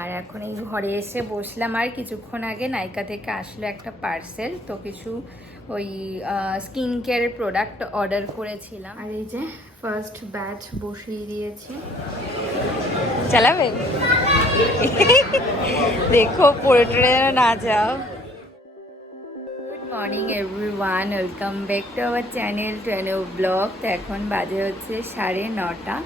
আর এখন এই ঘরে এসে বসলাম। আর কিছুক্ষণ আগে নাইকা থেকে আসলো একটা পার্সেল, তো কিছু ওই স্কিন কেয়ারের প্রোডাক্ট অর্ডার করেছিলাম। আর এই যে ফার্স্ট ব্যাচ বসিয়ে দিয়েছি। চালাবে দেখো পড়ে টরে যেন না যাও। Good morning everyone, welcome back to our channel to N blog. তো এখন বাজে হচ্ছে 9:30।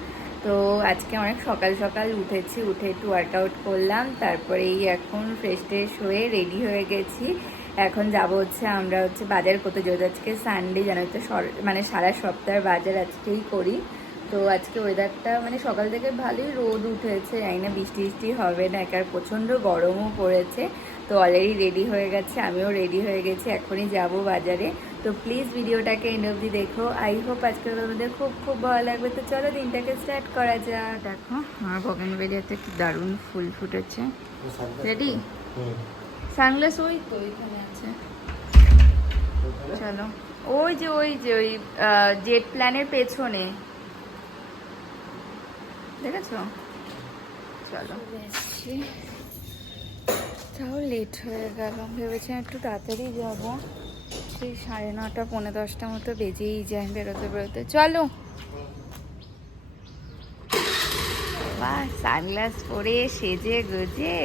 তো আজকে অনেক সকাল সকাল উঠেছি, উঠে একটু ওয়ার্কআউট করলাম, তারপরে এই এখন ফ্রেশ ট্রেশ হয়ে রেডি হয়ে গেছি। এখন যাব হচ্ছে আমরা হচ্ছে বাজার করতে, যেহেতু আজকে সানডে, জানো তো মানে সারা সপ্তাহের বাজার আজকেই করি। তো আজকে ওয়েদারটা মানে সকাল থেকে ভালোই রোদ উঠেছে, জানি না বৃষ্টি বৃষ্টি হবে না, একার প্রচণ্ড গরমও পড়েছে। তো অলরেডি রেডি হয়ে গেছে, আমিও রেডি হয়ে গেছি, এখনই যাব বাজারে। তো প্লিজ ভিডিওটাকে এন্ড অবধি দেখো। আই হোপ আজকের তোমাদের খুব খুব ভালো লাগবে। তো চলো দিনটাকে স্টার্ট করা যাক। দেখো আমার বগেনভেলিয়াতে কি দারুণ ফুল ফুটেছে। রেডি? সানগ্লাস ওই তো ওইখানে আছে। চলো ওই যে ওই জেট প্ল্যানের পেছনে, দেখেছো? চলো এসছি, তাও লেট হয়ে গেল। ভেবেছিলাম একটু তাড়াতাড়ি যাবো, সেই 9:30 পৌনে 10টা মতো বেজেই যায় বেরোতে বেরোতে। চলো বাহ, সানগ্লাস পরে সেজে গুজে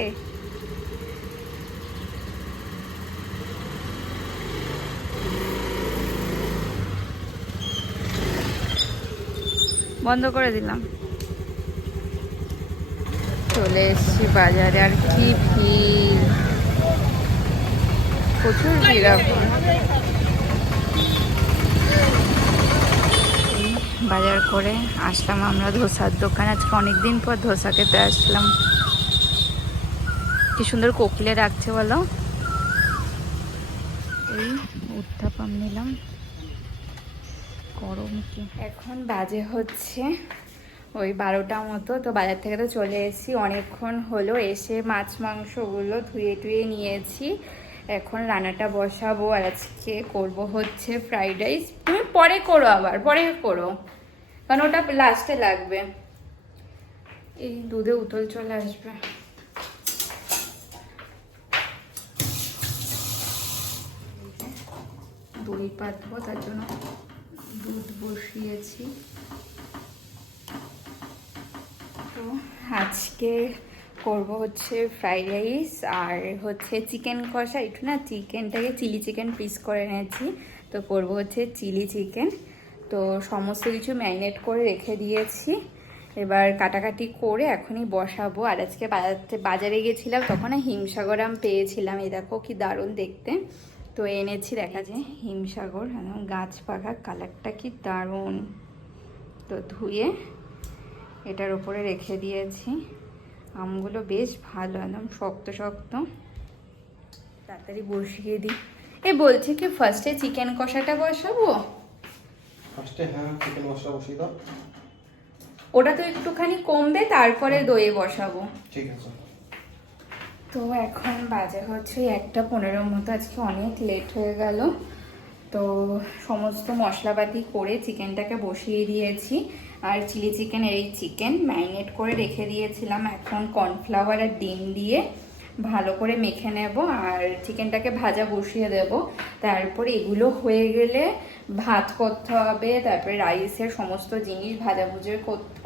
বন্ধ করে দিলাম। চলে এসছি বাজারে, আর কি ভিড়, প্রচুর ভিড় এখন। বাজার করে আসলাম আমরা ধোসার দোকান, আজকে অনেকদিন পর ধোসা খেতে আসলাম। কি সুন্দর কোকলে রাখছে বলো। এই উত্তাপাম নিলাম, গরম কি। এখন বাজে হচ্ছে ওই 12টা মতো। তো বাজার থেকে তো চলে এসেছি অনেকক্ষণ হলো, এসে মাছ মাংসগুলো ধুয়ে টুয়ে নিয়েছি। এখন রান্নাটা বসাবো, আর আজকে করবো হচ্ছে ফ্রাইড রাইস। তুমি পরে করো, আবার পরে করো, কারণ ওটা লাস্টে লাগবে। এই দুধে উতল চলে আসবে। দই পাতবো, তার জন্য দুধ বসিয়েছি। তো আজকে করব হচ্ছে ফ্রাইড রাইস আর হচ্ছে চিকেন কষা। একটু না চিকেনটাকে চিলি চিকেন পিস করে এনেছি, তো করব হচ্ছে চিলি চিকেন। তো সমস্ত কিছু ম্যারিনেট করে রেখে দিয়েছি, এবার কাটাকাটি করে এখনই বসাবো। আর আজকে বাজারে গেছিলাম, তখন হিমসাগর আম পেয়েছিলাম, এই দেখো কি দারুণ দেখতে। তো এনেছি, দেখা যায় হিমসাগর, একদম গাছ পাকা, কালারটা কি দারুণ। তো ধুয়ে এটার উপরে রেখে দিয়েছি। আমগুলো বেশ ভালো, একদম শক্ত শক্ত। তাড়াতাড়ি বসিয়ে দিই। বলছি কি ফার্স্টে চিকেন কষাটা বসাবো? ফার্স্টে হ্যাঁ, চিকেন মশলা বসিয়ে দাও। ওটা তো একটুখানি কমবে, তারপরে দইয়ে বসাবো। ঠিক আছে। তো এখন বাজে হচ্ছে 1:15 মতো, আজকে অনেক লেট হয়ে গেল। তো সমস্ত মশলাপাতি করে চিকেনটাকে বসিয়ে দিয়েছি। আর চিলি চিকেন, এই চিকেন ম্যারিনেট করে রেখে দিয়েছিলাম, এখন কর্নফ্লাওয়ার আর ডিম দিয়ে ভালো করে মেখে নেব। আর চিকেনটাকে ভাজা বসিয়ে দেব। তারপরে এগুলো হয়ে গেলে ভাত করতে হবে, তারপরে রাইসের সমস্ত জিনিস ভাজাভুজি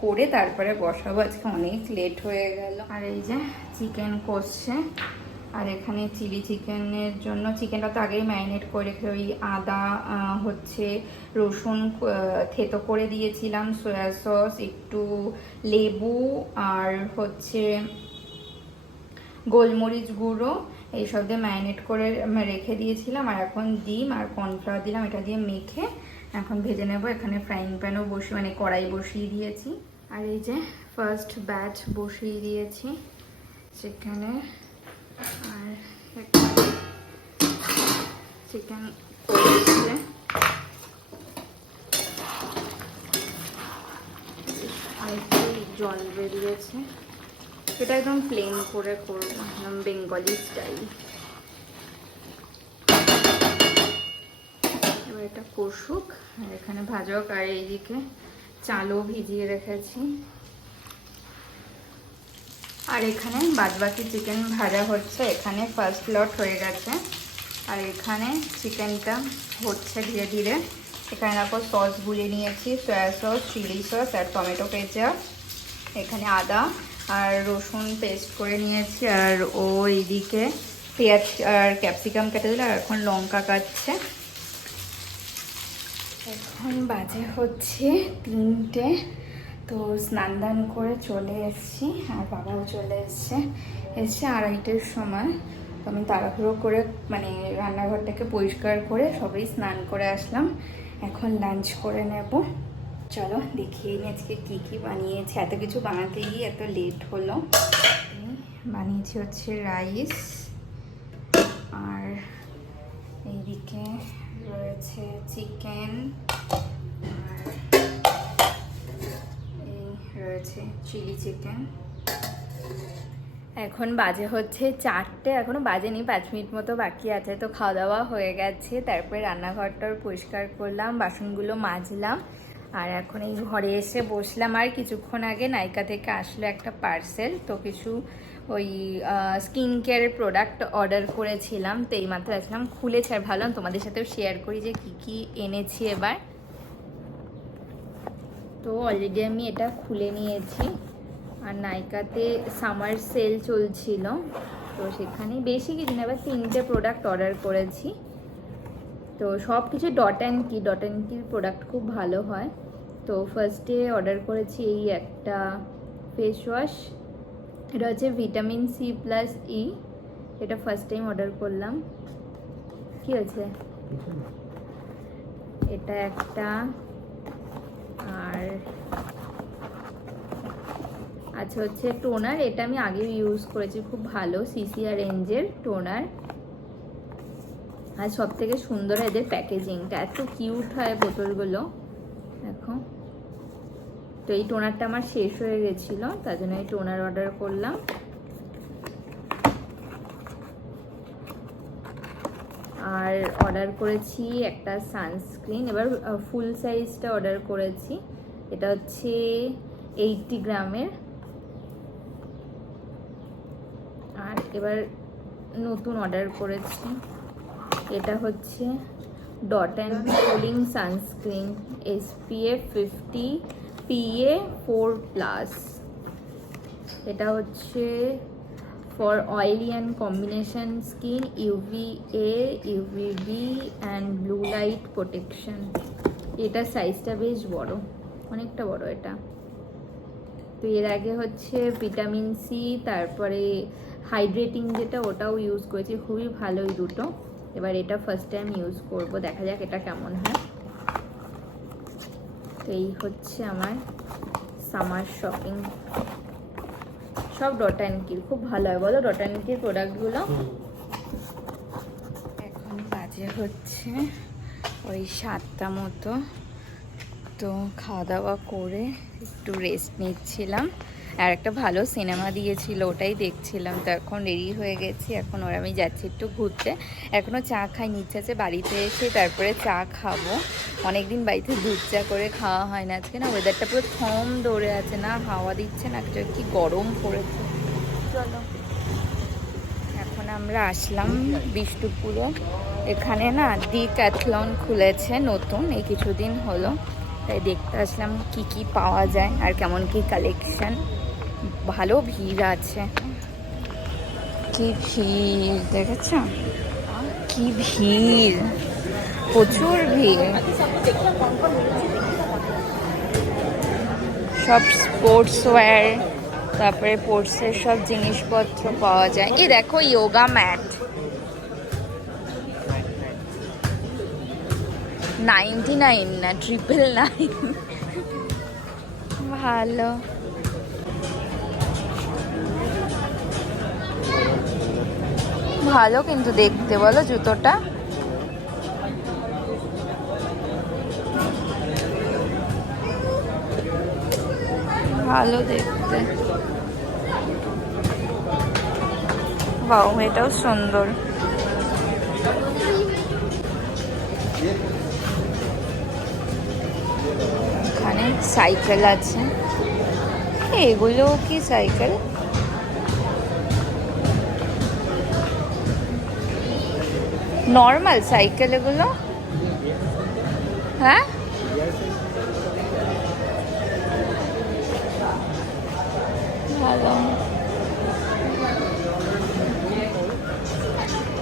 করে তারপরে বসাবো। আজকে অনেক লেট হয়ে গেল। আর এই যে চিকেন কষছে, আর এখানে চিলি চিকেনের জন্য চিকেনটা তো আগেই ম্যারিনেট করে রেখে ওই আদা হচ্ছে রসুন থেতো করে দিয়েছিলাম, সয়া সস, একটু লেবু আর হচ্ছে গোলমরিচ গুঁড়ো, এইসব দিয়ে ম্যারিনেট করে রেখে দিয়েছিলাম। আর এখন ডিম আর কর্নফ্লাওয়ার দিলাম, এটা দিয়ে মেখে এখন ভেজে নেব। এখানে ফ্রাইং প্যানও বসিয়ে মানে কড়াই বসিয়ে দিয়েছি। আর এই যে ফার্স্ট ব্যাচ বসিয়ে দিয়েছি চিকেনে। আর চিকেন করছে, আর একটু জল বেরিয়েছে। এটা একদম প্লেন করে করবো, একদম বেঙ্গলি স্টাইল। এবার এটা কষুক আর এখানে ভাজক। আর এইদিকে চালও ভিজিয়ে রেখেছি। আর আর এখানে বাদবাকি চিকেন ভাজা হচ্ছে। এখানে ফার্স্ট লট হয়ে গেছে আর এখানে চিকেনটা হচ্ছে ধীরে ধীরে। এখানে দেখো সস গুলিয়ে নিয়েছি, সয়া সস, চিলি সস আর টমেটো কেচাপ। এখানে আদা আর রসুন পেস্ট করে নিয়েছি আর ও এইদিকে পেঁয়াজ আর ক্যাপসিকাম কেটে দিল আর এখন লঙ্কা কাটছে। এখন বাজে হচ্ছে 3টে। তো স্নান দান করে চলে এসেছি আর বাবাও চলে এসছে 2:30-এর সময়। তো আমি তাড়াহুড়ো করে মানে রান্নাঘরটাকে পরিষ্কার করে সবাই স্নান করে আসলাম। এখন লাঞ্চ করে নেব। চলো দেখিয়ে নিই আজকে কী কী বানিয়েছি। এত কিছু বানাতে গিয়ে এত লেট হলো। বানিয়েছি হচ্ছে রাইস আর এইদিকে রয়েছে চিকেন আর এই রয়েছে চিলি চিকেন। এখন বাজে হচ্ছে 4টে, এখনো বাজেনি, 5 মিনিট মতো বাকি আছে। তো খাওয়া দাওয়া হয়ে গেছে, তারপরে রান্নাঘরটার পরিষ্কার করলাম, বাসনগুলো মাজলাম আর এখন এই ঘরে এসে বসলাম। আর কিছুক্ষণ আগে নাইকা থেকে আসলো একটা পার্সেল। তো কিছু ওই স্কিন কেয়ারের প্রোডাক্ট অর্ডার করেছিলাম, তো এইমাত্র আসলাম, খুলেছে আর ভাবলাম তোমাদের সাথেও শেয়ার করি যে কী কী এনেছি এবার। তো অলরেডি আমি এটা খুলে নিয়েছি আর নাইকাতে সামার সেল চলছিল, তো সেখানে বেশি কিছু না, এবার 3টে প্রোডাক্ট অর্ডার করেছি। তো সব কিছু ডট অ্যান্ড কির প্রোডাক্ট খুব ভালো হয়। তো ফার্স্টে অর্ডার করেছি এই একটা ফেস ওয়াশ, এটা হচ্ছে ভিটামিন C+E। এটা ফার্স্ট টাইম অর্ডার করলাম। কি হয়েছে? এটা একটা, আর আচ্ছা হচ্ছে টোনার। এটা আমি আগেও ইউজ করেছি, খুব ভালো, CCR রেঞ্জের টোনার। আর সব থেকে সুন্দর এদের প্যাকেজিংটা, এত কিউট হয় বোতলগুলো দেখো। তো এই টোনারটা আমার শেষ হয়ে গেছিল, তার জন্য এই টোনার অর্ডার করলাম। আর অর্ডার করেছি একটা সানস্ক্রিন, এবার ফুল সাইজটা অর্ডার করেছি। এটা হচ্ছে 80 গ্রামের। আর এবার নতুন অর্ডার করেছি, এটা হচ্ছে dot and cooling sunscreen SPF 50 PA++। এটা হচ্ছে for oily and combination skin, UVA UVB and blue light protection. এটা সাইজটা বেশ বড়, অনেকটা বড় এটা। তো এর আগে হচ্ছে ভিটামিন সি, তারপরে হাইড্রেটিং যেটা, ওটাও ইউজ করেছি, খুবই ভালো এই দুটো। এবার এটা ফার্স্ট টাইম ইউজ করব, দেখা যাক এটা কেমন হয়। তো এই হচ্ছে আমার সামার শপিং, সব ডট অ্যান্ড কির, খুব ভালো হয় বলো ডট অ্যান্ড কির প্রোডাক্টগুলো। এখন বাজে হচ্ছে ওই 7টা মতো। তো খাওয়া দাওয়া করে একটু রেস্ট নিচ্ছিলাম আর একটা ভালো সিনেমা দিয়েছিল, ওটাই দেখছিলাম। তো এখন রেডি হয়ে গেছি, এখন ওরা আমি যাচ্ছি একটু ঘুরতে। এখনও চা খাই, নিচ্ছে আছে বাড়িতে এসে তারপরে চা খাবো। অনেকদিন বাড়িতে দুধ চা করে খাওয়া হয় না। আজকে না ওয়েদারটা পুরো থম দৌড়ে আছে, না হাওয়া দিচ্ছে না, কি গরম পড়েছে। চলো এখন আমরা আসলাম বিষ্ণুপুরে। এখানে না ডিক্যাথলন খুলেছে নতুন, এই কিছুদিন হলো, তাই দেখতে আসলাম কি কি পাওয়া যায় আর কেমন কি কালেকশন। ভালো ভিড় আছে, কি ভিড় দেখেছ, কি ভিড়, প্রচুর ভিড়। সব স্পোর্টস ওয়্যার, তারপরে স্পোর্টসের সব জিনিসপত্র পাওয়া যায়। এই দেখো যোগা ম্যাট 99 না 999। ভালো, ভালো কিন্তু দেখতে বলো জুতোটা। ভালো দেখতে, বাও এটাও সুন্দর। এখানে সাইকেল আছে, এগুলো কি সাইকেল? নর্মাল সাইকেল এগুলো? হ্যাঁ, ভালো।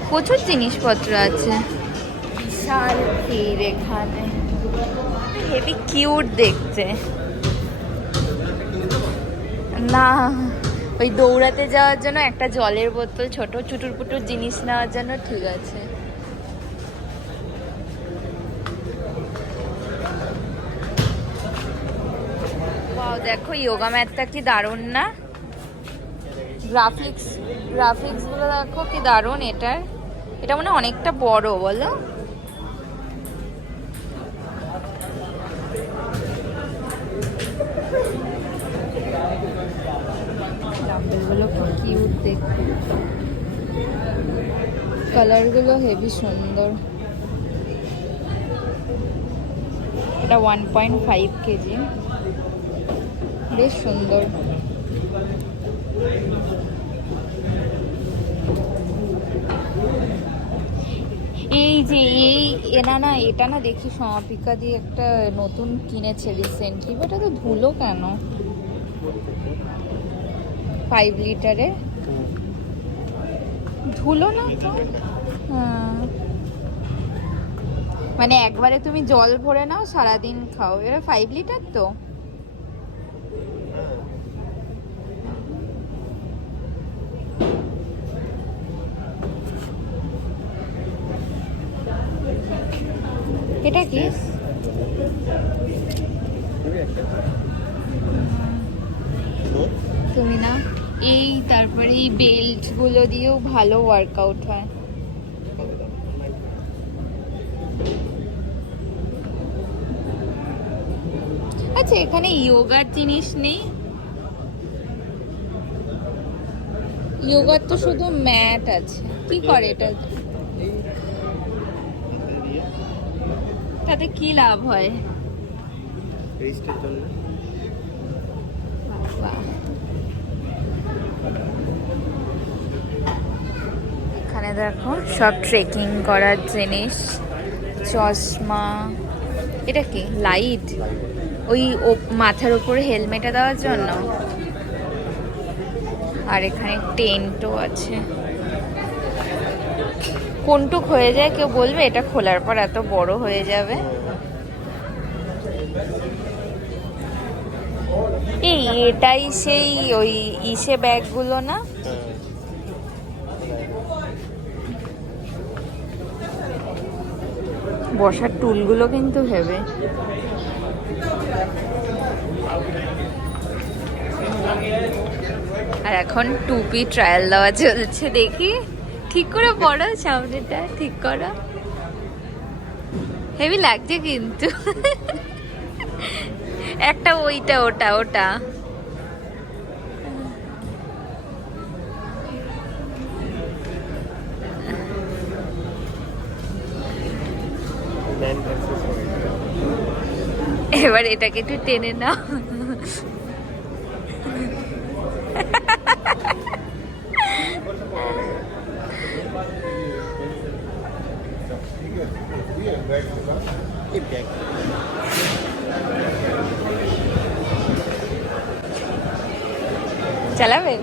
প্রচুর জিনিসপত্র আছে, বিশাল ভিড় এখানে, হেবি কিউট দেখতে। না, ওই দৌড়াতে যাওয়ার জন্য একটা জলের বোতল, ছোট চুটুর পুটুর জিনিস নেওয়ার জন্য ঠিক আছে। ওয়াও, দেখো যোগা ম্যাটটা কি দারুণ না? গ্রাফিক্স গুলো দেখো কি দারুণ এটার। এটা মনে হয় অনেকটা বড়, বলো? ডাম্বেলগুলো খুব কিউট দেখতে, কালারগুলো হেভি সুন্দর। এটা 1.5 কেজি, বেশ সুন্দর। এই যে না এটা না দেখি সমাপিকা দিয়ে একটা নতুন কিনেছে রিসেন্টলি, এটা তো ধুলো কেন? 5 লিটারে ধুলো না তো? হ্যাঁ, মানে একবারে তুমি জল ভরে নাও, সারাদিন খাও। এটা 5 লিটার তো। এটা কি? তুমি না এই, তারপরে এই বেল্ট গুলো দিয়েও ভালো ওয়ার্কআউট হয়। আচ্ছা, এখানে যোগার জিনিস নেই? যোগার তো শুধু ম্যাট আছে। কি করে এটা? তাতে কি লাভ হয়? রেজিস্টার জন্য। বাহ, এখানে দেখো সব ট্রেকিং করার জিনিস, চশমা। এটা কি? লাইট? ওই মাথার উপরে হেলমেটে দেওয়ার জন্য। আর এখানে টেন্টও আছে। কোনটুক হয়ে যায় কেউ বলবে? এটা খোলার পর এত বড় হয়ে যাবে। এই এটাই সেই ওই ইসে ব্যাগগুলো না? বসার টুলগুলো কিন্তু হেবে। আর এখন টুপি ট্রায়াল দেওয়া চলছে, দেখি। ঠিক করে পড়ো, সামনেটা ঠিক করো। হেভি লাগছে কিন্তু। একটা ওইটা, ওটা ওটা এবার এটাকে একটু টেনে নাও। চালাবে?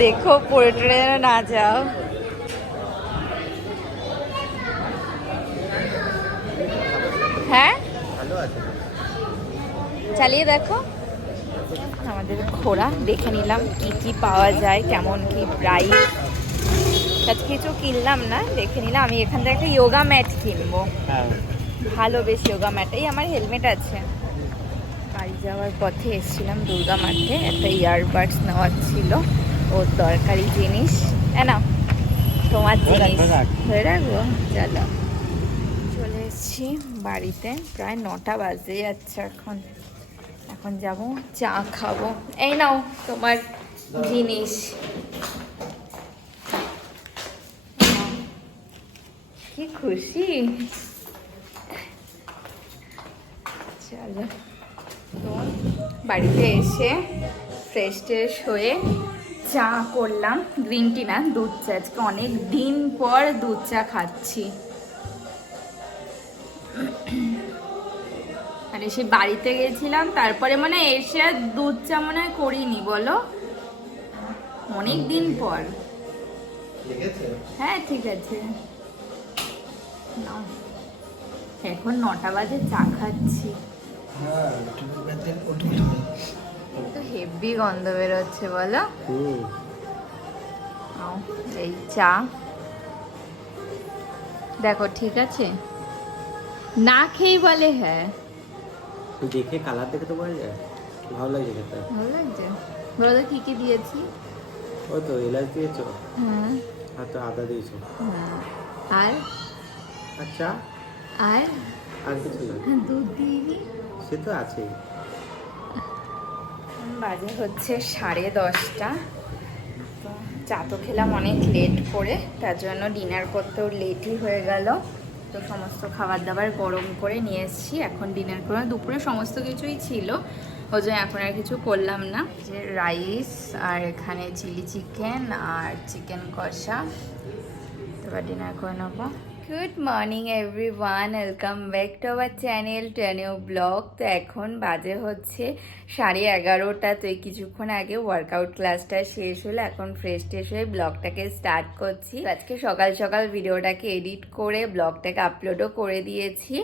দেখো পড়ে টড়ে যেন না যাও। হ্যাঁ, চালিয়ে দেখো। আমাদের ঘোরা দেখে নিলাম কি কি পাওয়া যায়, কেমন কি প্রাইস। আজ কিছু কিনলাম না, দেখে নিলাম। আমি এখান থেকে একটা যোগা ম্যাট কিনবো, ভালো বেশ যোগা ম্যাট। এই আমার হেলমেট আছে। বাড়ি যাওয়ার পথে এসেছিলাম দুর্গা মাঠে, একটা ইয়ারবাডস নেওয়ার ছিল, ওর দরকারি জিনিস। না, তোমার জিনিস ধরে রাখবো। চলো, চলে এসেছি বাড়িতে, প্রায় 9টা বাজে যাচ্ছে এখন। এখন যাব চা খাবো। এই নাও তোমার জিনিস। কি খুশি। চলো, তো বাড়িতে এসে ফ্রেশ ট্রেশ হয়ে চা করলাম, গ্রিন টি না, দুধ চা। আজকে অনেক দিন পর দুধ চা খাচ্ছি। মানে সে বাড়িতে গেছিলাম, তারপরে মানে এসে আর দুধ চা মনে হয় করিনি, বলো, অনেক দিন পর। হ্যাঁ ঠিক আছে, নাও। এখন 9টা বাজে, চা খাচ্ছি। তো হেভি গন্ধ বেরোচ্ছে, বলো। নাও, এই চা দেখো, ঠিক আছে, না খেয়েই বলে হ্যাঁ। দেখে কালার দেখে তো বোঝা যায়, ভালো লাগছে খেতে। ভালো লাগছে, বলো তো কি কি দিয়েছি। ওই তো এলাচ দিয়েছো, হ্যাঁ আর তো আদা দিয়েছো, হ্যাঁ, আর আচ্ছা আর আর কিছু না, দুধ দিইনি। সে তো আছেই। বাজে হচ্ছে 10:30। তো চা তো খেলাম অনেক লেট করে, তার জন্য ডিনার করতেও লেটই হয়ে গেল। তো সমস্ত খাবার দাবার গরম করে নিয়ে এসেছি, এখন ডিনার করে। দুপুরে সমস্ত কিছুই ছিল, ওই জন্য এখন আর কিছু করলাম না। যে রাইস, আর এখানে চিলি চিকেন আর চিকেন কষা। এবার ডিনার করে নেবো। Good morning everyone, welcome back to our channel to a new blog. তো এখন বাজে হচ্ছে 11:30। তো এই কিছুক্ষণ আগে ওয়ার্কআউট ক্লাসটা শেষ হলো, এখন ফ্রেশ ট্রেশ হয়ে ব্লগটাকে স্টার্ট করছি। আজকে সকাল সকাল ভিডিওটাকে এডিট করে ব্লগটাকে আপলোডও করে দিয়েছি।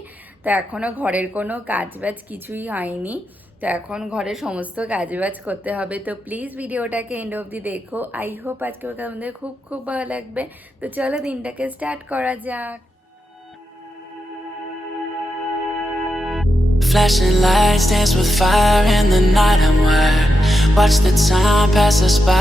তো এখনও ঘরের কোনো কাজবাজ কিছুই হয়নি, তো এখন ঘরে সমস্ত কাজবাজ করতে হবে। তো প্লিজ ভিডিওটাকে এন্ড অবধি দেখো, আই হোপ আজকে আমাদের খুব খুব ভালো লাগবে। তো চলো দিনটাকে স্টার্ট করা যাক। Flashing lights dance with fire in the night. I'm wired. Watch the time pass us by.